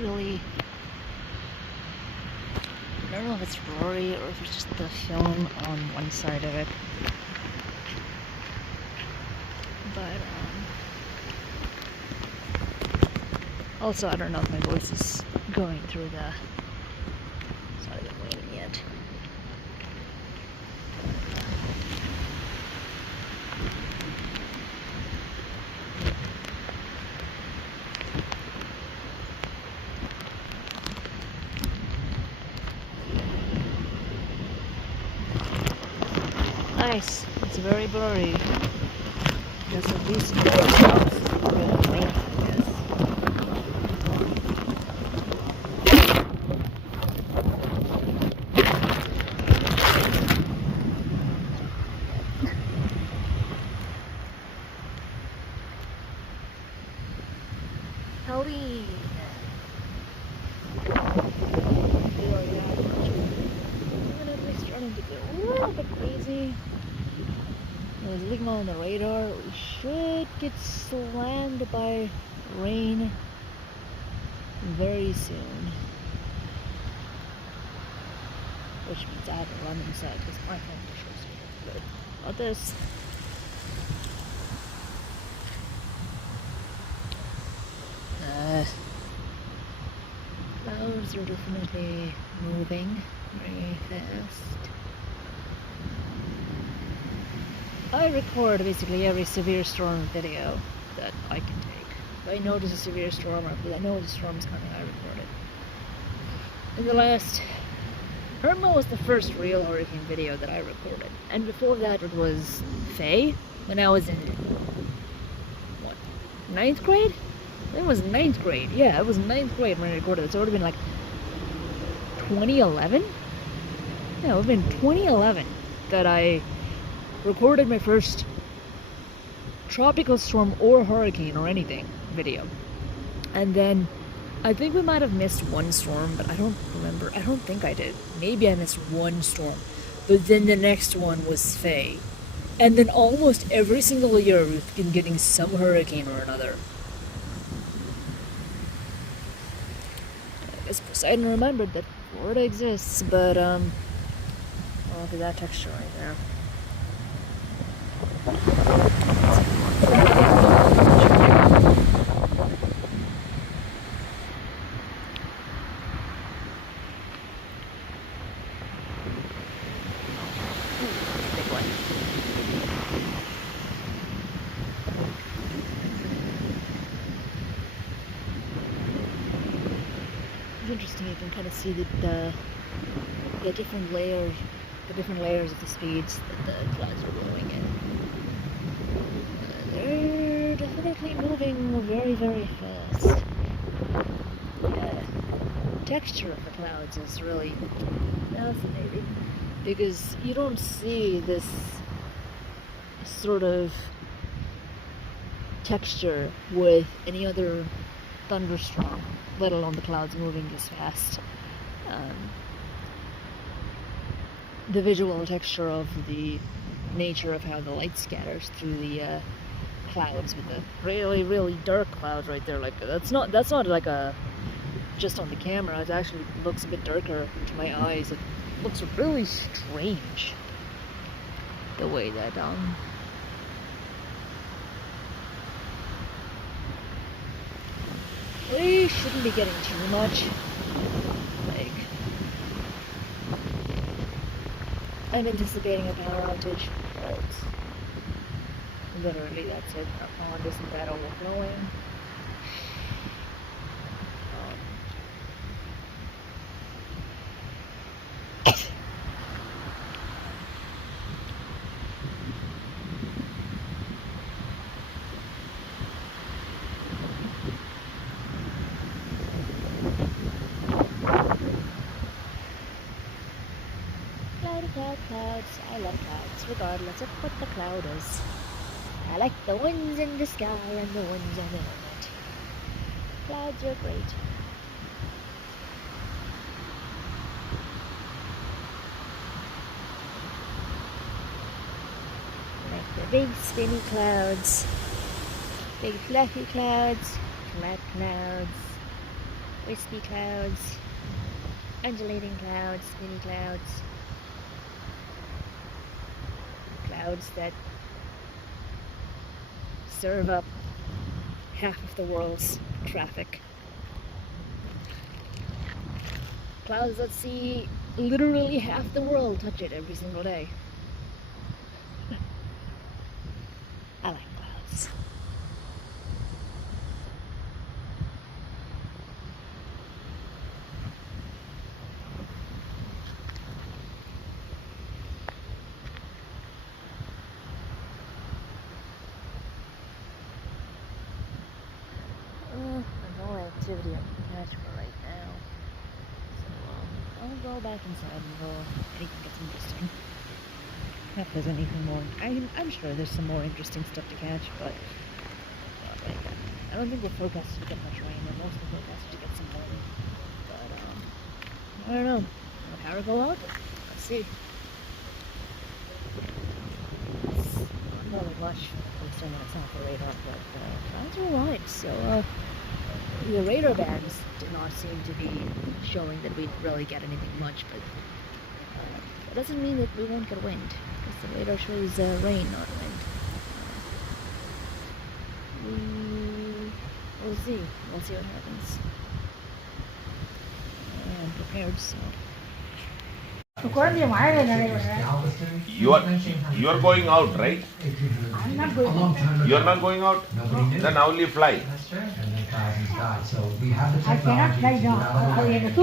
really, I don't know if it's blurry or if it's just the film on one side of it. But also I don't know if my voice is going through the side of the plane yet. Nice. It's very blurry. Because of these stops. Really, yes. Helene. It's starting to get a little bit crazy. There's looking on the radar. We should get slammed by rain very soon. Which means I have to run inside because my phone shows me. But not this. Clouds are definitely moving very fast. I record basically every severe storm video that I can take. If I notice a severe storm or if I know the storm is coming, I record it. In the last... Irma was the first real hurricane video that I recorded. And before that it was Faye, when I was in... what? 9th grade? It was 9th grade. Yeah, it was 9th grade when I recorded it. So it would have been like 2011? Yeah, it would have been 2011 that I recorded my first tropical storm or hurricane or anything video. And then I think we might have missed one storm, but I don't remember. I don't think I did. Maybe I missed one storm. But then the next one was Faye. And then almost every single year we've been getting some hurricane or another. I guess Poseidon remembered that Florida exists, but oh, look at that texture right there. Big one. It's interesting. You can kind of see the different layers, of the speeds that the clouds are blowing in. They're definitely moving very, very fast. Yeah. The texture of the clouds is really fascinating because you don't see this sort of texture with any other thunderstorm, let alone the clouds moving this fast. The visual texture of the nature of how the light scatters through the clouds with the really, really dark clouds right there. Like that's not like a just on the camera. It actually looks a bit darker to my eyes. It looks really strange the way that we shouldn't be getting too much. Like, I'm anticipating a power outage, but literally that's it. Our pond isn't that overflowing. Clouds. I love clouds, regardless of what the cloud is. I like the ones in the sky and the ones on the helmet. Clouds are great. Like the big spinny clouds, big fluffy clouds, flat clouds, wispy clouds, undulating clouds, mini clouds, clouds that serve up half of the world's traffic. Clouds that see literally half the world touch it every single day. I like clouds. No activity on the patch for right now. So I'll go back inside and go anything that's interesting. If there's anything more, I'm sure there's some more interesting stuff to catch, but I don't think we're forecasted to get much rain. We're mostly forecasted to get some rain. But I don't know. Will the power go out? Let's see. It's not really much based on when it's off the radar, but clouds are alright. So the radar bands did not seem to be showing that we'd really get anything much, but that doesn't mean that we won't get wind, because the radar shows rain, not wind. We'll see. We'll see what happens. I'm prepared, so. You are going out, right? I'm not going. You are not going out? Then how will you fly? That's right. And then thousands died. So we have the I cannot technology. It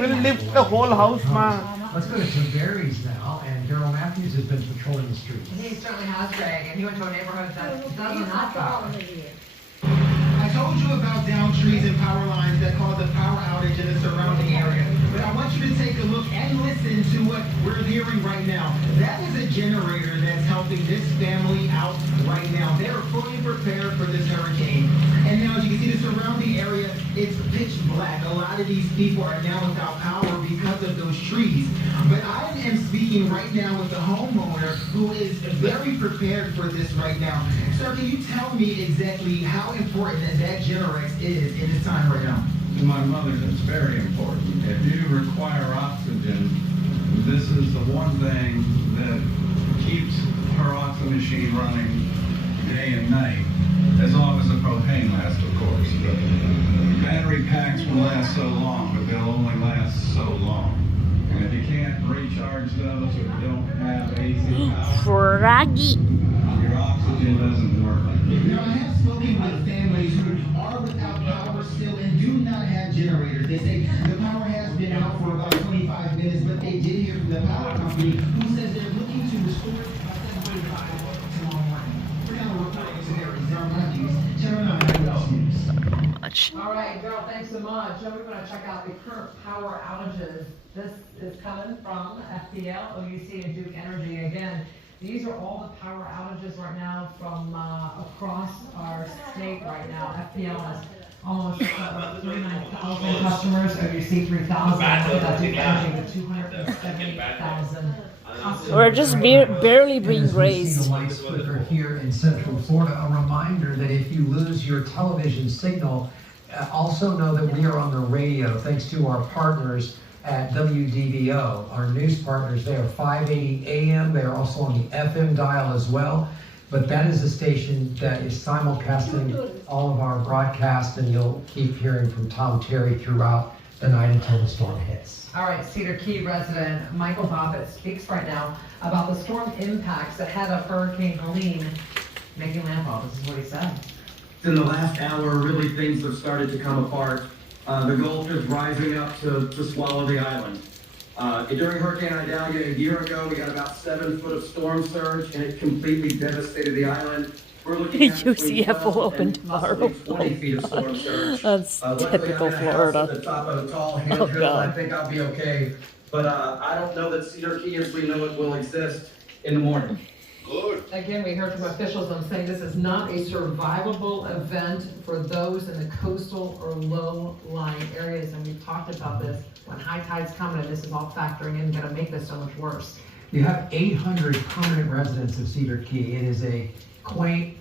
will lift the whole house, ma. Let's go to Tim Berry's now, and Daryl Matthews has been patrolling the streets. He certainly has, Greg, and he went to a neighborhood that doesn't have power. I told you about down trees and power lines that caused a power outage in the surrounding area. But I want you to take a look and listen to what we're hearing right now. That is a generator that's helping this family out right now. They're fully prepared for this hurricane. And now, as you can see, the surrounding area, it's pitch black. A lot of these people are now without power because of those trees. But I am speaking right now with the homeowner who is very prepared for this right now. Sir, can you tell me exactly how important that Generac is in this time right now? To my mother, it's very important. If you require oxygen, this is the one thing that keeps her oxygen machine running day and night, as long as the propane lasts, of course. But battery packs will last so long, but they'll only last so long. And if you can't recharge those or don't have AC power, Froggy. your oxygen doesn't work. Now, I have spoken with families who are without power still and do not have generators. They say the power has been out for about 25 minutes, but they did hear from the power company who says they're looking to restore it by 7:45 tomorrow morning. We're now reporting to Aries, Daryl Matthews, Channel 9 News. All right, Daryl, thanks so much. Now we're going to check out the current power outages. This is coming from FPL, OUC, and Duke Energy. Again, these are all the power outages right now from across our state right now. FPL has almost 39,000 customers, OUC 3,000, Duke Energy with 270,000 customers. We're just barely being grazed. The lights flicker here in Central Florida. A reminder that if you lose your television signal, also know that we are on the radio thanks to our partners at WDVO, our news partners. They are 580 AM. They are also on the FM dial as well. But that is a station that is simulcasting all of our broadcasts, and you'll keep hearing from Tom Terry throughout the night until the storm hits. All right, Cedar Key resident Michael Bobbitt speaks right now about the storm impacts ahead of Hurricane Helene making landfall. This is what he said. In the last hour, really things have started to come apart. The Gulf is rising up to swallow the island. During Hurricane Idalia a year ago, we got about 7 foot of storm surge, and it completely devastated the island. We're looking at UCF will open tomorrow. 20 feet of storm surge. That's typical Florida. At the top of a tall hill, Oh, God. I think I'll be okay. But I don't know that Cedar Key, as we know it, will exist in the morning. Good. Again, we heard from officials on saying this is not a survivable event for those in the coastal or low-lying areas, and we've talked about this. When high tides come in, this is all factoring in, going to make this so much worse. You have 800 permanent residents of Cedar Key. It is a quaint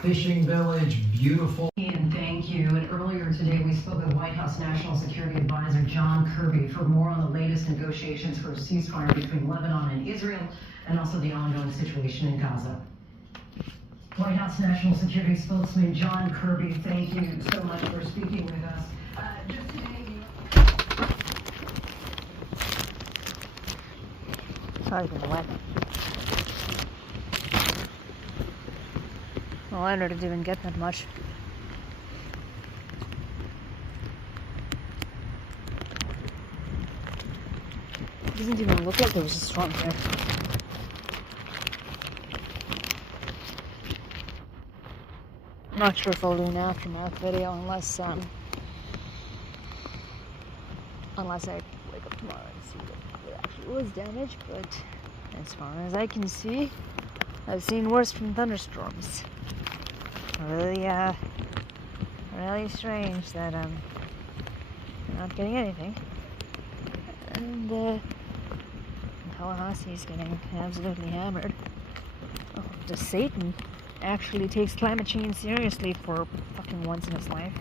fishing village, beautiful. And thank you. you. And earlier today, we spoke with White House National Security Advisor John Kirby for more on the latest negotiations for a ceasefire between Lebanon and Israel, and also the ongoing situation in Gaza. White House National Security spokesman John Kirby, thank you so much for speaking with us. Just today, Sorry for the wet. Well, I didn't even get that much. It doesn't even look like there was a storm there. I'm not sure if I'll do an aftermath video unless I wake up tomorrow and see what actually was damaged, but as far as I can see, I've seen worse from thunderstorms. Really, really strange that I'm not getting anything. And Tallahassee's getting absolutely hammered. Oh, does Satan actually takes climate change seriously for fucking once in his life?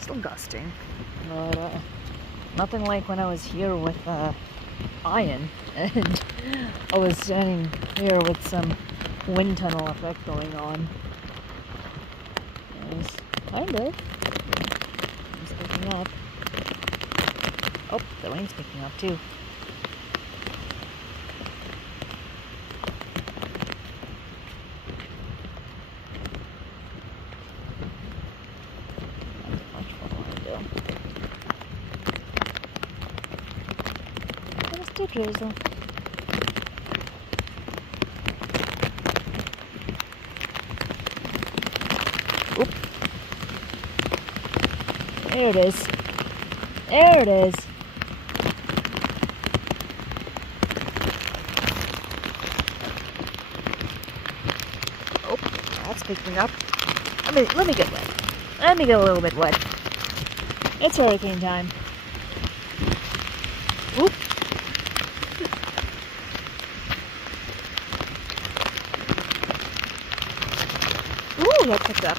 Still gusting, but nothing like when I was here with Ian, and I was standing here with some wind tunnel effect going on. It was kind of. It's picking up. Oh, the rain's picking up too. Not too much fun to do. It's too drizzle. There it is. There it is. Oh, that's picking up. Let me get wet. Let me get a little bit wet. It's hurricane time. Oop. Ooh, that picked up.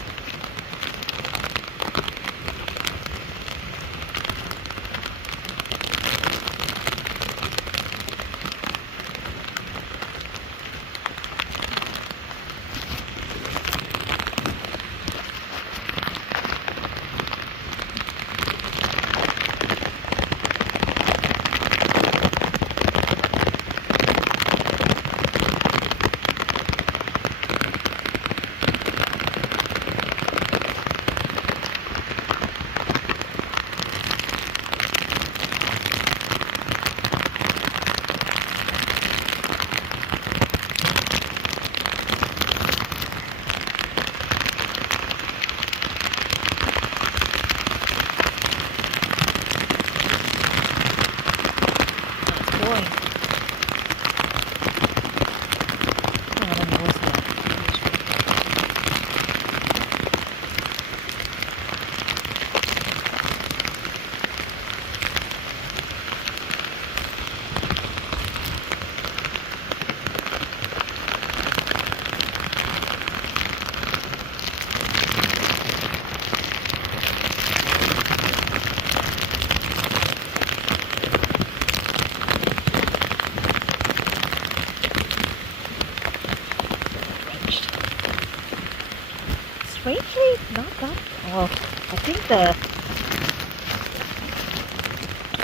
Strangely, not that. Well, I think I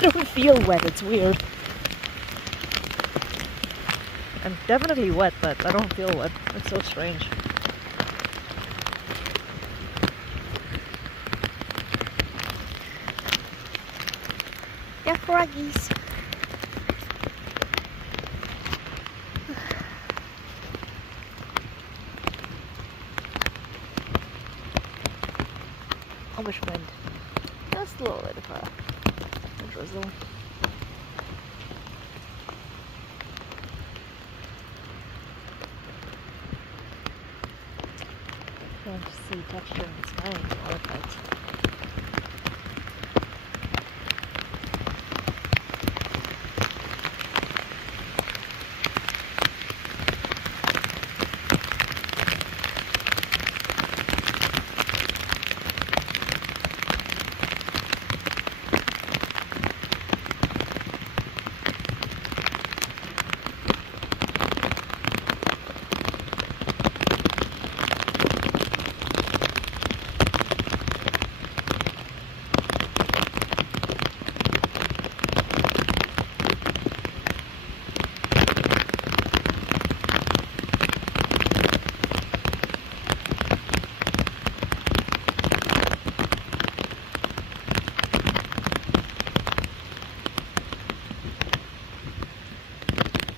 don't feel wet. It's weird. I'm definitely wet, but I don't feel wet. It's so strange. Yeah, froggies. How much wind? Just a little bit of a drizzle. trying to see texture in the sky anymore, but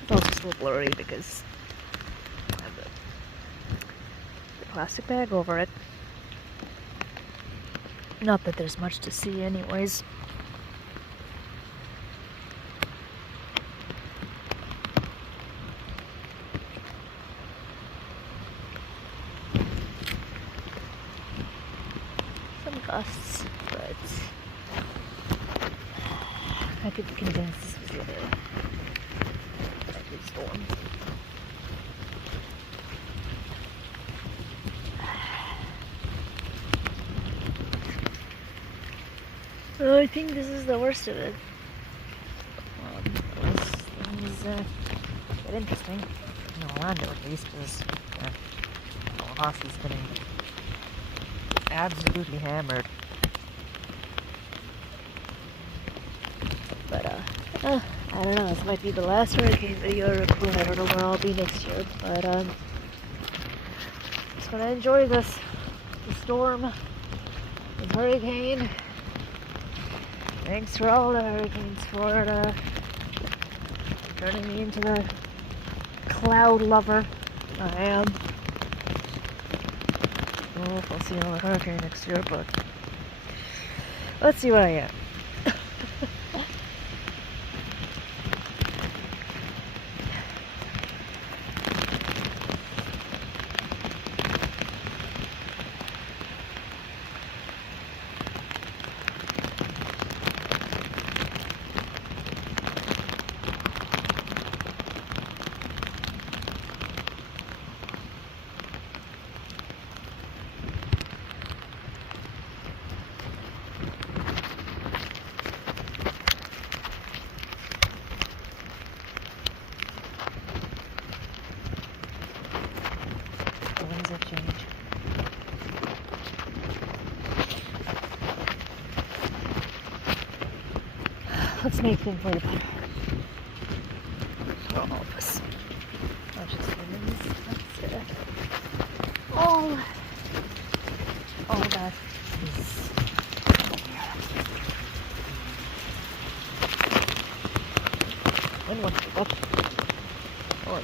it's also still blurry because I have the plastic bag over it. Not that there's much to see anyways. Some gusts, but I could be convinced this was the other big storm. Well, I think this is the worst of it. Unless things get interesting. In Orlando, at least, because Tallahassee's getting absolutely hammered. But, I don't know, this might be the last hurricane video I record. I don't know where I'll be next year, but, just gonna enjoy this. The storm, this hurricane. Thanks for all the hurricanes for turning me into the cloud lover I am. I don't know if I'll see another hurricane next year, but let's see what I am. Have changed. Let's make things way better for all of us. Not just humans. That's all that is. When was it? Oh,